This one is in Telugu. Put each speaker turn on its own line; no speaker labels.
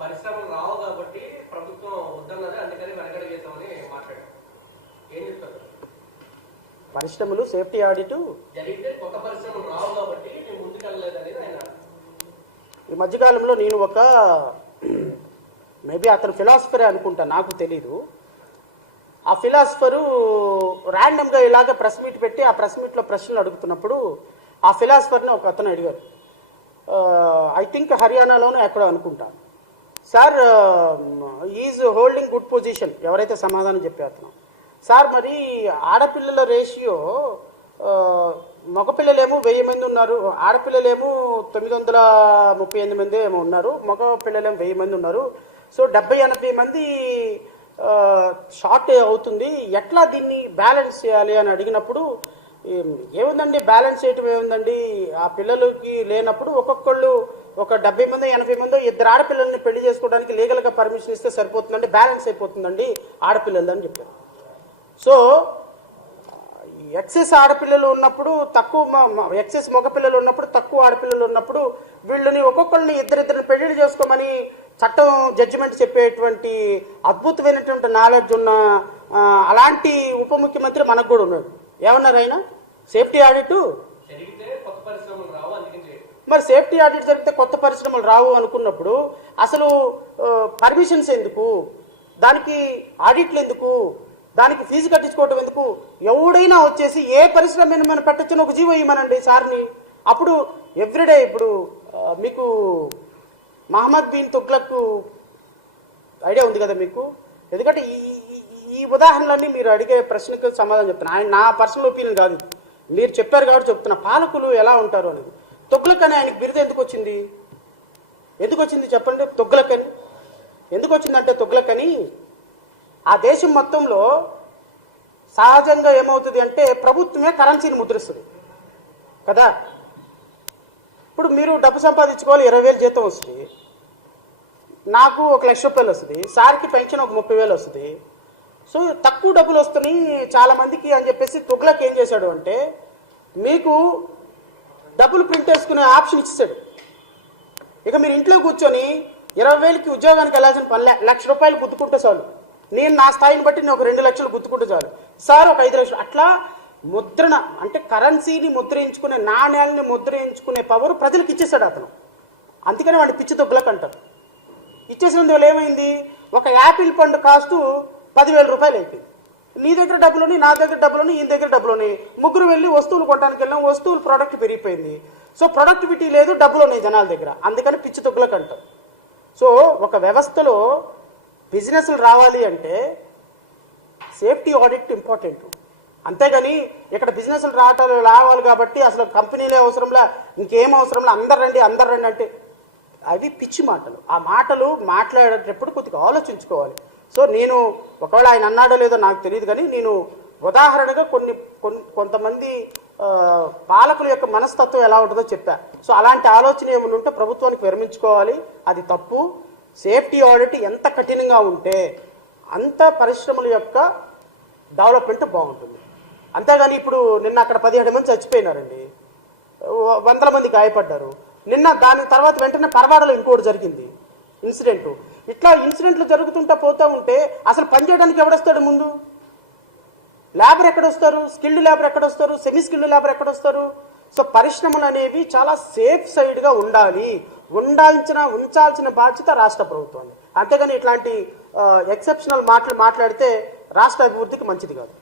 పరిశ్రమలు రావు కాబట్టి ప్రభుత్వం వద్దన్నది అందుకని వెనకడిగేద్దామని మాట్లాడారు ఏం చెప్తారు?
పరిశ్రమలు సేఫ్టీ ఆడిట్. జరిగితే కొత్త పరిశ్రమలు రావు కాబట్టి నేను ముందుకెళ్ళలేదు అనేది ఆయన ఈ మధ్యకాలంలో నేను ఒక మేబీ అతను ఫిలాసఫరే అనుకుంటా నాకు తెలీదు. ఆ ఫిలాసఫరు ర్యాండమ్గా ఇలాగ ప్రెస్ మీట్ పెట్టి ఆ ప్రెస్ మీట్లో ప్రశ్నలు అడుగుతున్నప్పుడు ఆ ఫిలాసఫర్ని ఒక అతను అడిగారు. ఐ థింక్ హర్యానాలోనే ఎక్కడో అనుకుంటా. Sir is holding good position ఎవరైతే సమాధానం చెప్పే సార్ మరి ఆడపిల్లల రేషియో మగపిల్లలేమో వెయ్యి మంది ఉన్నారు ఆడపిల్లలేమో తొమ్మిది వందల ముప్పై ఎనిమిది మంది ఏమో ఉన్నారు మగ పిల్లలేమో వెయ్యి మంది ఉన్నారు. సో డెబ్బై ఎనభై మంది షార్ట్ అవుతుంది. ఎట్లా దీన్ని బ్యాలెన్స్ చేయాలి అని అడిగినప్పుడు ఏముందండి? బ్యాలెన్స్ చేయటం ఏముందండి? ఆ పిల్లలకి లేనప్పుడు ఒక్కొక్కళ్ళు ఒక డెబ్బై మంది ఎనభై మంది ఇద్దరు ఆడపిల్లల్ని పెళ్ళి చేసుకోవడానికి లీగల్గా పర్మిషన్ ఇస్తే సరిపోతుందండి బ్యాలెన్స్ అయిపోతుందండి ఆడపిల్లలని చెప్పారు. సో ఎక్సెస్ ఆడపిల్లలు ఉన్నప్పుడు తక్కువ ఎక్సెస్ మగపిల్లలు ఉన్నప్పుడు తక్కువ ఆడపిల్లలు ఉన్నప్పుడు వీళ్ళని ఒక్కొక్కరిని ఇద్దరిద్దరిని పెళ్ళి చేసుకోమని చట్టం జడ్జిమెంట్ చెప్పేటువంటి అద్భుతమైనటువంటి నాలెడ్జ్ ఉన్న అలాంటి ఉప ముఖ్యమంత్రి మనకు కూడా ఉన్నాడు. ఏమన్నారు ఆయన? సేఫ్టీ ఆడిట్ మరి సేఫ్టీ ఆడిట్ జరిగితే కొత్త పరిశ్రమలు రావు అనుకున్నప్పుడు అసలు పర్మిషన్స్ ఎందుకు? దానికి ఆడిట్లు ఎందుకు? దానికి ఫీజు కట్టించుకోవటం ఎందుకు? ఎవడైనా వచ్చేసి ఏ పరిశ్రమ మనం పెట్టొచ్చని ఒక జీవో ఇవ్వమనండి సార్ని. అప్పుడు ఎవ్రీడే ఇప్పుడు మీకు మహమ్మద్ బిన్ తుగ్లక్ ఐడియా ఉంది కదా మీకు? ఎందుకంటే ఈ ఈ- ఉదాహరణలన్నీ మీరు అడిగే ప్రశ్నకు సమాధానం చెప్తున్నా. ఆయన నా పర్సనల్ ఒపీనియన్ కాదు మీరు చెప్పారు కాబట్టి చెప్తున్నా. పాలకులు ఎలా ఉంటారు అనేది. తొగ్లక్ అని ఆయనకి బిరుదు ఎందుకు వచ్చింది? ఎందుకు వచ్చింది చెప్పండి? తొగ్లక్ అని ఎందుకు వచ్చిందంటే తొగ్లక్ అని ఆ దేశం మొత్తంలో సహజంగా ఏమవుతుంది అంటే ప్రభుత్వమే కరెన్సీని ముద్రిస్తుంది. కదా? ఇప్పుడు మీరు డబ్బు సంపాదించుకోవాలి ఇరవై వేలు జీతం వస్తుంది. నాకు ఒక లక్ష రూపాయలు వస్తుంది. సార్కి పెన్షన్ ఒక ముప్పై వేలు వస్తుంది. సో తక్కువ డబ్బులు వస్తున్నాయి చాలామందికి అని చెప్పేసి తుగ్లక్ ఏం చేశాడు అంటే మీకు డబ్బులు ప్రింట్ వేసుకునే ఆప్షన్ ఇచ్చేసాడు. ఇక మీరు ఇంట్లో కూర్చొని ఇరవై వేలకి ఉద్యోగానికి వెళ్ళాల్సిన పని లక్ష రూపాయలు గుద్దుకుంటే చాలు. నేను నా స్థాయిని బట్టి నేను ఒక రెండు లక్షలు గుద్దుకుంటే చాలు. సార్ ఒక ఐదు లక్షలు. అట్లా ముద్రణ అంటే కరెన్సీని ముద్రించుకునే నాణ్యాలని ముద్రించుకునే పవర్ ప్రజలకు ఇచ్చేసాడు అతను. అందుకని వాడిని పిచ్చి తొగ్గులకు అంటారు. ఇచ్చేసినందువల్ల ఏమైంది? ఒక యాపిల్ పండు కాస్తూ పదివేల రూపాయలు అయిపోయింది. నీ దగ్గర డబ్బులోని నా దగ్గర డబ్బులోని ఈ దగ్గర డబ్బులోని ముగ్గురు వెళ్ళి వస్తువులు కొట్టడానికి వెళ్ళాం వస్తువులు ప్రోడక్ట్ పెరిగిపోయింది. సో ప్రొడక్టివిటీ లేదు డబ్బులు ఉన్నాయి జనాల దగ్గర. అందుకని పిచ్చి తొగ్గులకు అంటారు సో ఒక వ్యవస్థలో బిజినెస్లు రావాలి అంటే సేఫ్టీ ఆడిట్ ఇంపార్టెంట్ అంతేగాని ఇక్కడ బిజినెస్లు రావటాలు రావాలి కాబట్టి అసలు కంపెనీలే అవసరంలా ఇంకేం అవసరంలా అందరు రండి అందరు రండి అంటే అవి పిచ్చి మాటలు. ఆ మాటలు మాట్లాడేటప్పుడు కొద్దిగా ఆలోచించుకోవాలి. సో నేను ఒకవేళ ఆయన అన్నాడో లేదో నాకు తెలియదు కానీ నేను ఉదాహరణగా కొన్ని కొంతమంది పాలకుల యొక్క మనస్తత్వం ఎలా ఉంటుందో చెప్పా. సో అలాంటి ఆలోచన ఏమైనా ఉంటే ప్రభుత్వానికి విరమించుకోవాలి. అది తప్పు. సేఫ్టీ ఆడిట్ ఎంత కఠినంగా ఉంటే అంత పరిశ్రమల యొక్క డెవలప్మెంట్ బాగుంటుంది. అంతేగాని ఇప్పుడు నిన్న అక్కడ పదిహేడు మంది చచ్చిపోయినారండి. వ- వందల మంది గాయపడ్డారు. నిన్న దాని తర్వాత వెంటనే పరవాడలో ఇంకోటి జరిగింది. ఇన్సిడెంటు. ఇట్లా ఇన్సిడెంట్లు జరుగుతుంటా పోతూ ఉంటే అసలు పనిచేయడానికి ఎవడొస్తాడు ముందు? లేబర్ ఎక్కడొస్తారు? స్కిల్డ్ లేబర్ ఎక్కడొస్తారు? సెమీ స్కిల్డ్ లేబర్ ఎక్కడొస్తారు? సో పరిశ్రమలు అనేవి చాలా సేఫ్ సైడ్గా ఉండాలి. ఉండాల్సిన ఉంచాల్సిన బాధ్యత రాష్ట్ర ప్రభుత్వం అంతేగాని ఇట్లాంటి uh, ఎక్సెప్షనల్ మాటలు మాట్లాడితే రాష్ట్ర అభివృద్ధికి మంచిది కాదు.